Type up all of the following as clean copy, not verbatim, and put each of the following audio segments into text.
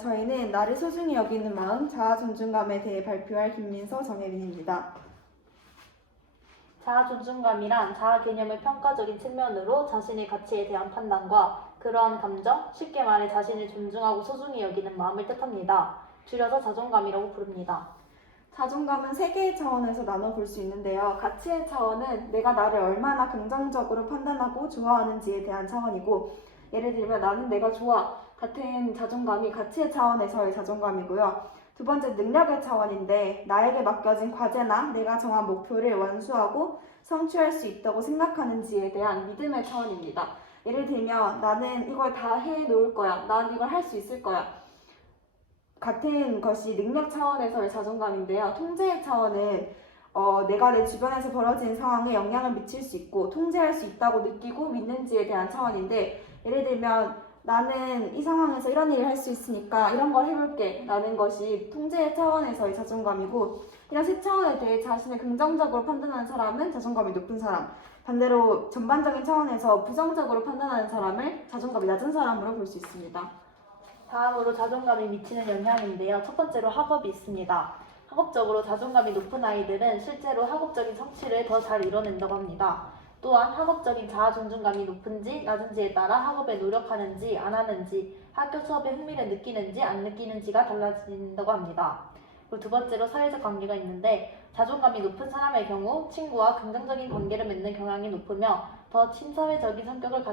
저희는 나를 소중히 여기는 마음, 자아 존중감에 대해 발표할 김민서, 정혜민입니다. 자아 존중감이란 자아 개념을 평가적인 측면으로 자신의 가치에 대한 판단과 그러한 감정, 쉽게 말해 자신을 존중하고 소중히 여기는 마음을 뜻합니다. 줄여서 자존감이라고 부릅니다. 자존감은 세 개의 차원에서 나눠볼 수 있는데요. 가치의 차원은 내가 나를 얼마나 긍정적으로 판단하고 좋아하는지에 대한 차원이고, 예를 들면 나는 내가 좋아 같은 자존감이 가치의 차원에서의 자존감이고요. 두 번째 능력의 차원인데 나에게 맡겨진 과제나 내가 정한 목표를 완수하고 성취할 수 있다고 생각하는지에 대한 믿음의 차원입니다. 예를 들면 나는 이걸 다 해놓을 거야. 난 이걸 할 수 있을 거야. 같은 것이 능력 차원에서의 자존감인데요. 통제의 차원은 내가 내 주변에서 벌어지는 상황에 영향을 미칠 수 있고 통제할 수 있다고 느끼고 믿는지에 대한 차원인데, 예를 들면 나는 이 상황에서 이런 일을 할 수 있으니까 이런 걸 해볼게 라는 것이 통제의 차원에서의 자존감이고, 이런 세 차원에 대해 자신을 긍정적으로 판단하는 사람은 자존감이 높은 사람, 반대로 전반적인 차원에서 부정적으로 판단하는 사람을 자존감이 낮은 사람으로 볼 수 있습니다. 다음으로 자존감이 미치는 영향인데요. 첫 번째로 학업이 있습니다. 학업적으로 자존감이 높은 아이들은 실제로 학업적인 성취를 더 잘 이뤄낸다고 합니다. 또한 학업적인 자아 존중감이 높은지 낮은지에 따라 학업에 노력하는지 안 하는지, 학교 수업에 흥미를 느끼는지 안 느끼는지가 달라진다고 합니다. 그리고 두 번째로 사회적 관계가 있는데, 자존감이 높은 사람의 경우 친구와 긍정적인 관계를 맺는 경향이 높으며 더 친사회적인 성격을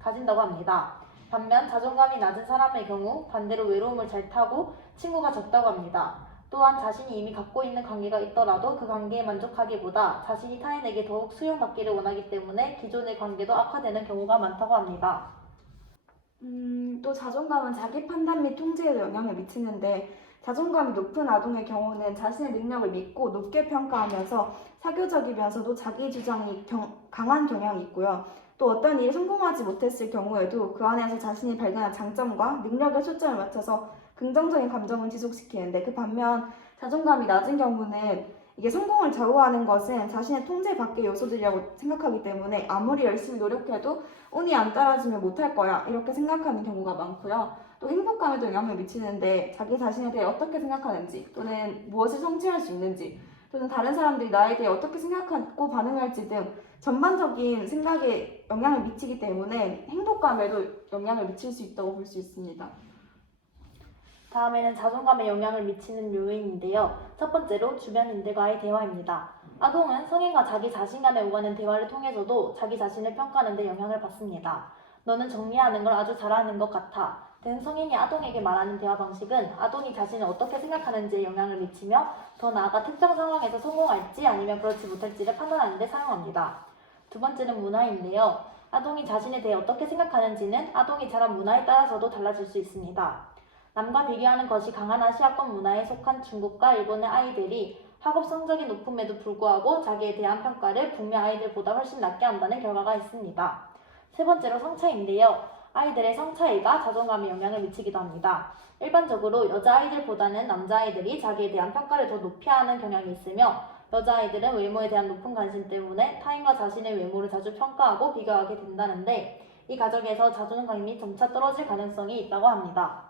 가진다고 합니다. 반면 자존감이 낮은 사람의 경우 반대로 외로움을 잘 타고 친구가 적다고 합니다. 또한 자신이 이미 갖고 있는 관계가 있더라도 그 관계에 만족하기보다 자신이 타인에게 더욱 수용받기를 원하기 때문에 기존의 관계도 악화되는 경우가 많다고 합니다. 또 자존감은 자기 판단 및 통제에 영향을 미치는데, 자존감이 높은 아동의 경우는 자신의 능력을 믿고 높게 평가하면서 사교적이면서도 자기 주장이 강한 경향이 있고요. 또 어떤 일에 성공하지 못했을 경우에도 그 안에서 자신이 발견한 장점과 능력에 초점을 맞춰서 긍정적인 감정을 지속시키는데, 그 반면 자존감이 낮은 경우는 이게 성공을 좌우하는 것은 자신의 통제 밖의 요소들이라고 생각하기 때문에 아무리 열심히 노력해도 운이 안 따라주면 못할 거야 이렇게 생각하는 경우가 많고요. 또 행복감에도 영향을 미치는데 자기 자신에 대해 어떻게 생각하는지, 또는 무엇을 성취할 수 있는지, 또는 다른 사람들이 나에 대해 어떻게 생각하고 반응할지 등 전반적인 생각에 영향을 미치기 때문에 행복감에도 영향을 미칠 수 있다고 볼 수 있습니다. 다음에는 자존감에 영향을 미치는 요인인데요. 첫 번째로 주변인들과의 대화입니다. 아동은 성인과 자기 자신 간에 오가는 대화를 통해서도 자기 자신을 평가하는 데 영향을 받습니다. 너는 정리하는 걸 아주 잘하는 것 같아 등 성인이 아동에게 말하는 대화 방식은 아동이 자신을 어떻게 생각하는지에 영향을 미치며 더 나아가 특정 상황에서 성공할지 아니면 그렇지 못할지를 판단하는 데 사용합니다. 두 번째는 문화인데요. 아동이 자신에 대해 어떻게 생각하는지는 아동이 자란 문화에 따라서도 달라질 수 있습니다. 남과 비교하는 것이 강한 아시아권 문화에 속한 중국과 일본의 아이들이 학업 성적이 높음에도 불구하고 자기에 대한 평가를 북미 아이들보다 훨씬 낮게 한다는 결과가 있습니다. 세 번째로 성차인데요. 아이들의 성차이가 자존감에 영향을 미치기도 합니다. 일반적으로 여자아이들보다는 남자아이들이 자기에 대한 평가를 더 높이 하는 경향이 있으며, 여자아이들은 외모에 대한 높은 관심 때문에 타인과 자신의 외모를 자주 평가하고 비교하게 된다는데, 이 과정에서 자존감이 점차 떨어질 가능성이 있다고 합니다.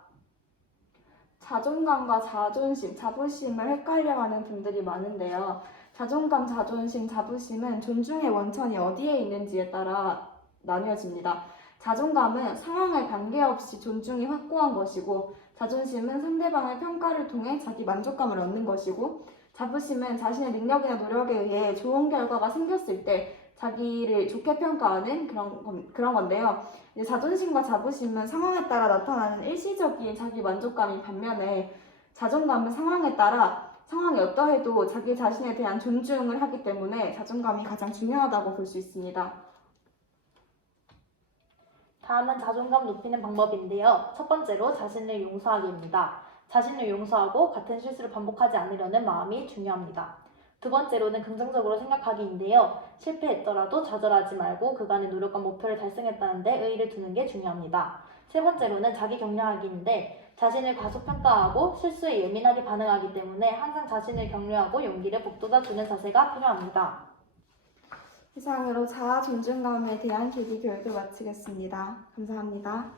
자존감과 자존심, 자부심을 헷갈려하는 분들이 많은데요. 자존감, 자존심, 자부심은 존중의 원천이 어디에 있는지에 따라 나뉘어집니다. 자존감은 상황에 관계없이 존중이 확고한 것이고, 자존심은 상대방의 평가를 통해 자기 만족감을 얻는 것이고, 자부심은 자신의 능력이나 노력에 의해 좋은 결과가 생겼을 때 자기를 좋게 평가하는 그런 건데요. 이제 자존심과 자부심은 상황에 따라 나타나는 일시적인 자기 만족감인 반면에, 자존감은 상황에 따라 상황이 어떠해도 자기 자신에 대한 존중을 하기 때문에 자존감이 가장 중요하다고 볼 수 있습니다. 다음은 자존감 높이는 방법인데요. 첫 번째로 자신을 용서하기입니다. 자신을 용서하고 같은 실수를 반복하지 않으려는 마음이 중요합니다. 두 번째로는 긍정적으로 생각하기인데요. 실패했더라도 좌절하지 말고 그간의 노력과 목표를 달성했다는 데 의의를 두는 게 중요합니다. 세 번째로는 자기 격려하기인데, 자신을 과소평가하고 실수에 예민하게 반응하기 때문에 항상 자신을 격려하고 용기를 북돋아주는 자세가 필요합니다. 이상으로 자아 존중감에 대한 계기 교육을 마치겠습니다. 감사합니다.